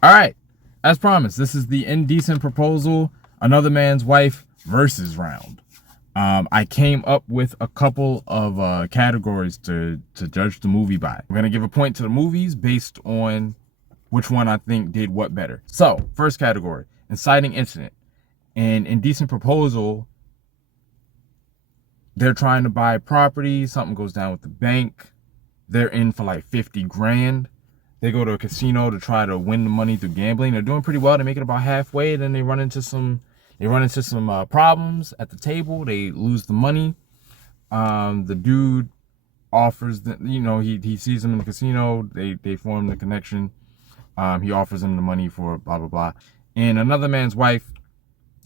All right, as promised, this is the Indecent Proposal, Another Man's Wife versus round. I came up with a couple of categories to judge the movie by. We're gonna give a point to the movies based on which one I think did what better. So, first category: inciting incident. In Indecent Proposal, they're trying to buy property. Something goes down with the bank. They're in for like 50 grand. They go to a casino to try to win the money through gambling. They're doing pretty well. They make it about halfway. Then they run into some problems at the table. They lose the money. The dude offers the, he sees him in the casino. They form the connection. He offers him the money for blah blah blah. And Another Man's Wife,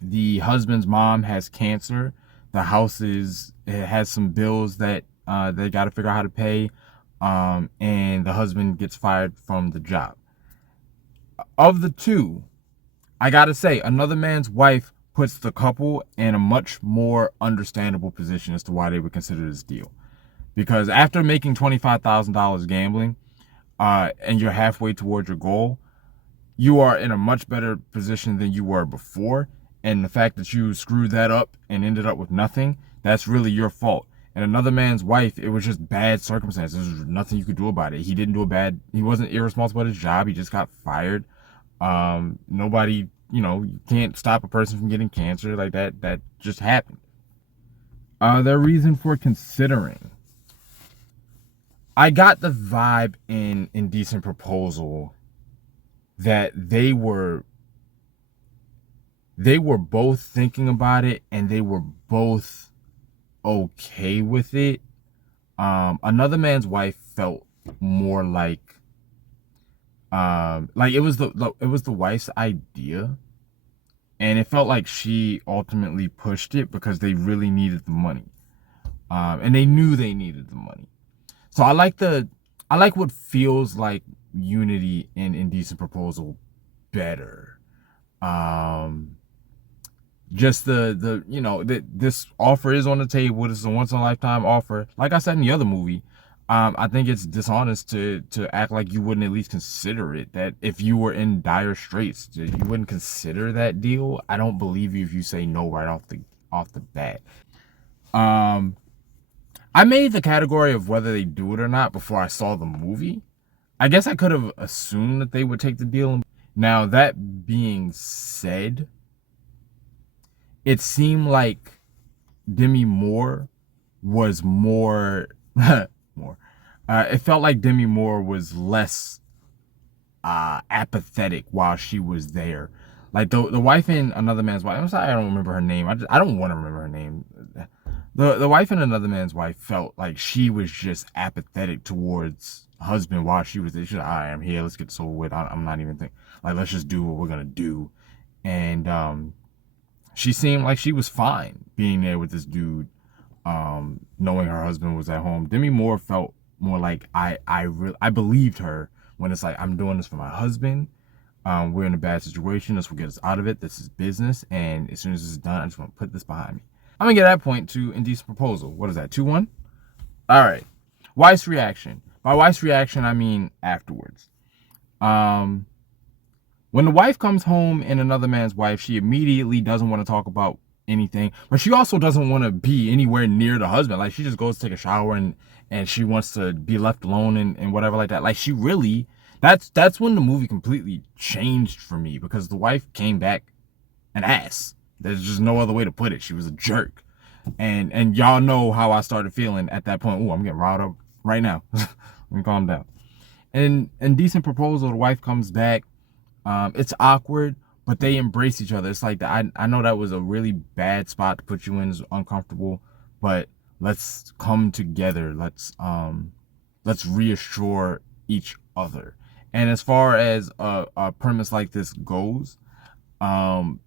the husband's mom has cancer. The house it has some bills that they got to figure out how to pay. And the husband gets fired from the job. Of the two, I gotta say, Another Man's Wife puts the couple in a much more understandable position as to why they would consider this deal. Because after making $25,000 gambling, and you're halfway towards your goal, you are in a much better position than you were before. And the fact that you screwed that up and ended up with nothing, that's really your fault. And Another Man's Wife, it was just bad circumstances. There's nothing you could do about it. He wasn't irresponsible at his job. He just got fired. Nobody, you can't stop a person from getting cancer like that. That just happened. Their reason for considering. I got the vibe in Indecent Proposal that they were both thinking about it and they were both okay with it. Another Man's Wife felt more like it was the wife's idea, and it felt like she ultimately pushed it because they really needed the money, and they knew they needed the money. So I like what feels like unity in Indecent Proposal better. Um, just this offer is on the table. This is a once in a lifetime offer. Like I said in the other movie, I think it's dishonest to act like you wouldn't at least consider it. That if you were in dire straits, you wouldn't consider that deal. I don't believe you if you say no right off the bat. Um, I made the category of whether they do it or not before I saw the movie. I guess I could have assumed that they would take the deal. Now that being said, it seemed like Demi Moore was more more. It felt like Demi Moore was less apathetic while she was there. Like the wife in Another Man's Wife. I'm sorry, I don't remember her name. I don't want to remember her name. The wife in Another Man's Wife felt like she was just apathetic towards husband while she was there. She's like, "I am here. Let's get this over with. I'm not even thinking. Like, let's just do what we're gonna do." And she seemed like she was fine being there with this dude, knowing her husband was at home. Demi Moore felt more like I believed her when it's like, I'm doing this for my husband. We're in a bad situation. This will get us out of it. This is business, and as soon as this is done, I just want to put this behind me. I'm gonna get that point to Indecent Proposal. What is that? 2-1. All right. Wife's reaction. By wife's reaction, I mean afterwards. Um, when the wife comes home in Another Man's Wife, she immediately doesn't want to talk about anything, but she also doesn't want to be anywhere near the husband. Like, she just goes to take a shower and she wants to be left alone and whatever like that. Like, she really, that's when the movie completely changed for me, because the wife came back an ass. There's just no other way to put it. She was a jerk. And y'all know how I started feeling at that point. Oh, I'm getting riled up right now. Let me calm down. And in Decent Proposal, the wife comes back. It's awkward, but they embrace each other. It's like I know that was a really bad spot to put you in. It's uncomfortable, but let's come together. Let's reassure each other. And as far as a premise like this goes, um,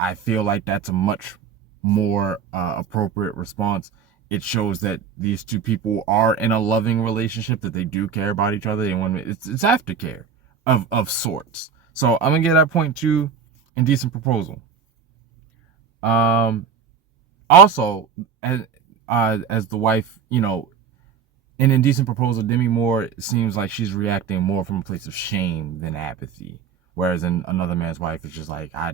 I feel like that's a much more appropriate response. It shows that these two people are in a loving relationship, that they do care about each other. They want it's aftercare of sorts. So I'm gonna get that point to Indecent Proposal. Um, Also, as the wife, in Indecent Proposal, Demi Moore seems like she's reacting more from a place of shame than apathy, Whereas in Another Man's Wife, it's just like, I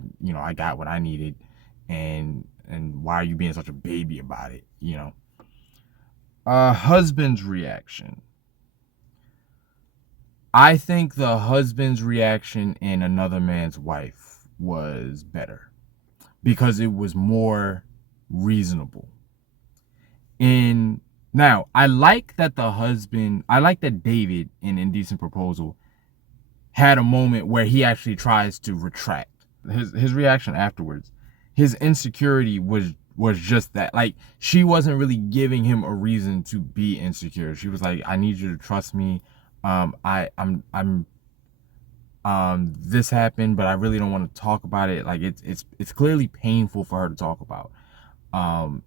got what I needed, and why are you being such a baby about it? Husband's reaction. I think the husband's reaction in Another Man's Wife was better because it was more reasonable. Now, I like that David in Indecent Proposal had a moment where he actually tries to retract. His reaction afterwards, his insecurity was just that. Like, she wasn't really giving him a reason to be insecure. She was like, I need you to trust me. I'm this happened, but I really don't want to talk about it. Like, it's clearly painful for her to talk about. And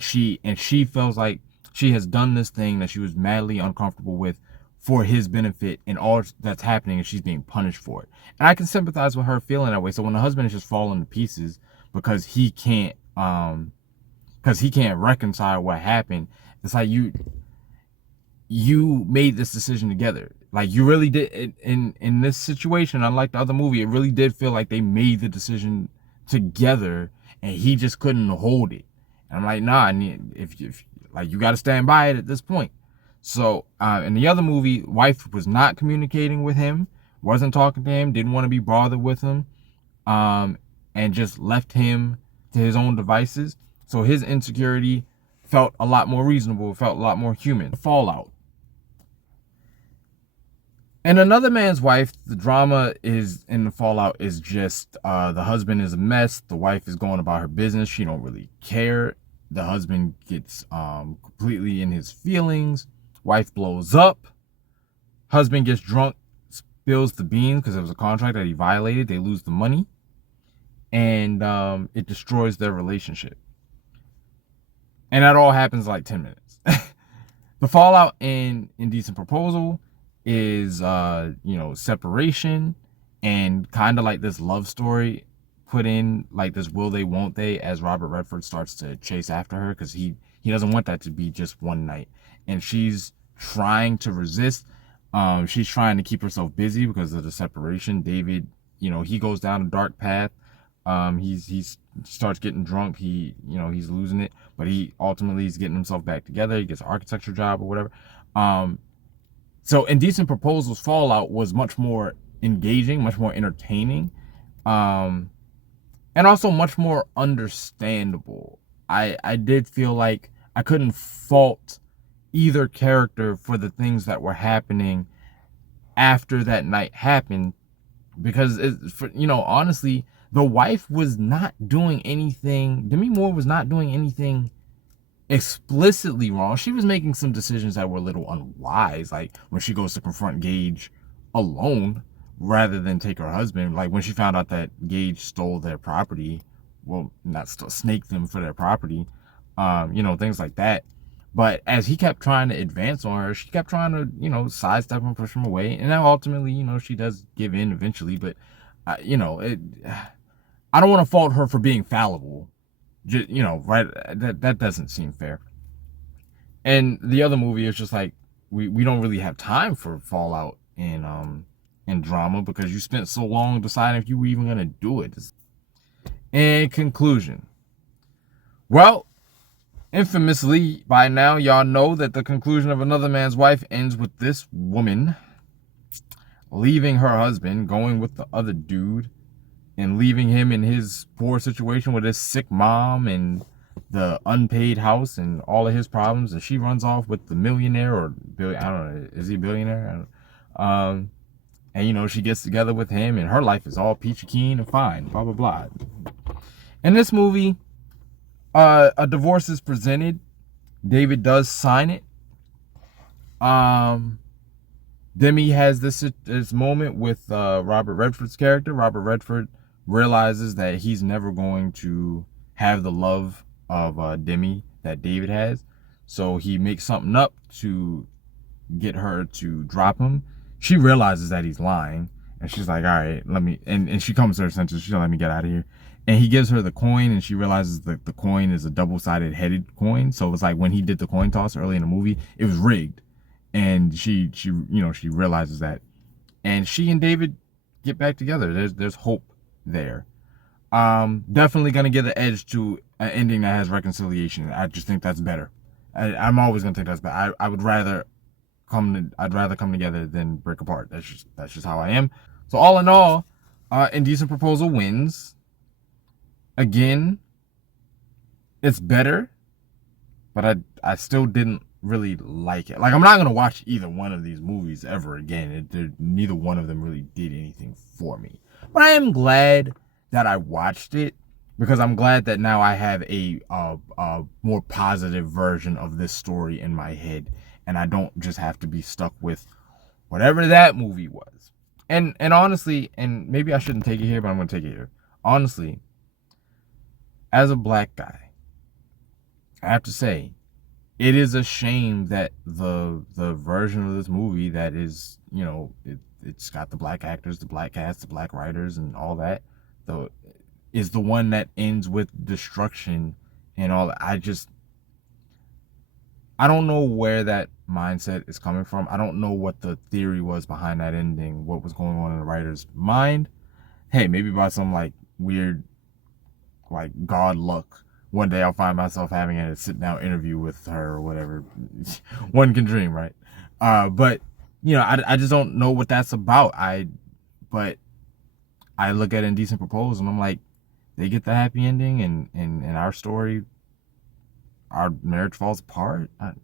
she feels like she has done this thing that she was madly uncomfortable with for his benefit, and all that's happening is she's being punished for it. And I can sympathize with her feeling that way. So when the husband is just falling to pieces because he can't reconcile what happened, it's like you made this decision together. Like, you really did. In this situation, unlike the other movie, it really did feel like they made the decision together, and he just couldn't hold it. And I'm like, nah, if like, you got to stand by it at this point. So in the other movie, wife was not communicating with him, wasn't talking to him, didn't want to be bothered with him, and just left him to his own devices. So his insecurity felt a lot more reasonable, felt a lot more human. Fallout. In Another Man's Wife, the drama is in the fallout is just the husband is a mess. The wife is going about her business. She don't really care. The husband gets completely in his feelings. Wife blows up. Husband gets drunk, spills the beans because it was a contract that he violated. They lose the money. And it destroys their relationship. And that all happens in like 10 minutes. The fallout in Indecent Proposal is, separation and kind of like this love story put in, like this will they, won't they, as Robert Redford starts to chase after her because he doesn't want that to be just one night. And she's trying to resist. She's trying to keep herself busy because of the separation. David, he goes down a dark path. He starts getting drunk. He's losing it, but he ultimately is getting himself back together. He gets an architecture job or whatever. So Indecent Proposal's fallout was much more engaging, much more entertaining, and also much more understandable. I did feel like I couldn't fault either character for the things that were happening after that night happened, because honestly, the wife was not doing anything. Demi Moore was not doing anything explicitly wrong. She was making some decisions that were a little unwise, like when she goes to confront Gage alone rather than take her husband. Like when she found out that Gage stole their property, well, not snaked them for their property, things like that. But as he kept trying to advance on her, she kept trying to, sidestep him, push him away. And now ultimately, she does give in eventually. But, I don't want to fault her for being fallible. Right? That doesn't seem fair. And the other movie is just like, we don't really have time for fallout in drama because you spent so long deciding if you were even going to do it. In conclusion, well, infamously, by now, y'all know that the conclusion of Another Man's Wife ends with this woman leaving her husband, going with the other dude, and leaving him in his poor situation with his sick mom and the unpaid house and all of his problems. And she runs off with the millionaire or billion. I don't know. Is he a billionaire? And, she gets together with him and her life is all peachy keen and fine, blah, blah, blah. In this movie, a divorce is presented. David does sign it. Demi has this moment with Robert Redford's character. Robert Redford realizes that he's never going to have the love of Demi that David has. So he makes something up to get her to drop him. She realizes that he's lying. And she's like, all right, let me... And she comes to her senses. She's like, let me get out of here. And he gives her the coin, and she realizes that the coin is a double-sided headed coin. So it's like when he did the coin toss early in the movie, it was rigged. And she realizes that. And she and David get back together. There's hope there. Definitely gonna give the edge to an ending that has reconciliation. I just think that's better. I'm always gonna think that's better. I would rather I'd rather come together than break apart. That's just how I am. So all in all, Indecent Proposal wins. Again, it's better, but I still didn't really like it. Like, I'm not gonna watch either one of these movies ever again. Neither one of them really did anything for me. But I am glad that I watched it, because I'm glad that now I have a more positive version of this story in my head, and I don't just have to be stuck with whatever that movie was. And honestly, and maybe I shouldn't take it here, but I'm gonna take it here. Honestly, as a black guy, I have to say, it is a shame that the version of this movie that is, it's got the black actors, the black cast, the black writers, and all that, the is the one that ends with destruction and all that. I don't know where that mindset is coming from. I don't know what the theory was behind that ending, what was going on in the writer's mind. Hey, maybe by some like weird, like God luck, one day I'll find myself having a sit down interview with her or whatever. One can dream, right? But I just don't know what that's about. But I look at Indecent Proposal and I'm like, they get the happy ending, and in our story, our marriage falls apart. All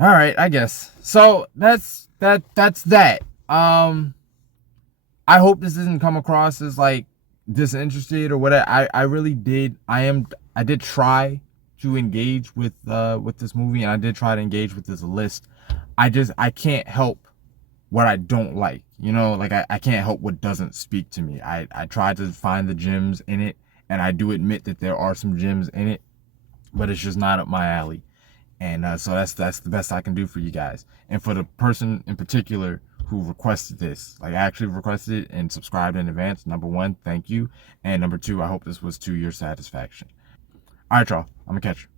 right, I guess. So that's that. I hope this doesn't come across as like disinterested or whatever. I really did. I did try to engage with this movie, and I did try to engage with this list. I can't help what I don't like. Like I can't help what doesn't speak to me. I tried to find the gems in it, and I do admit that there are some gems in it, but it's just not up my alley. And so that's the best I can do for you guys. And for the person in particular who requested this, like actually requested it and subscribed in advance, number one, thank you. And number two, I hope this was to your satisfaction. All right, y'all. I'm gonna catch you.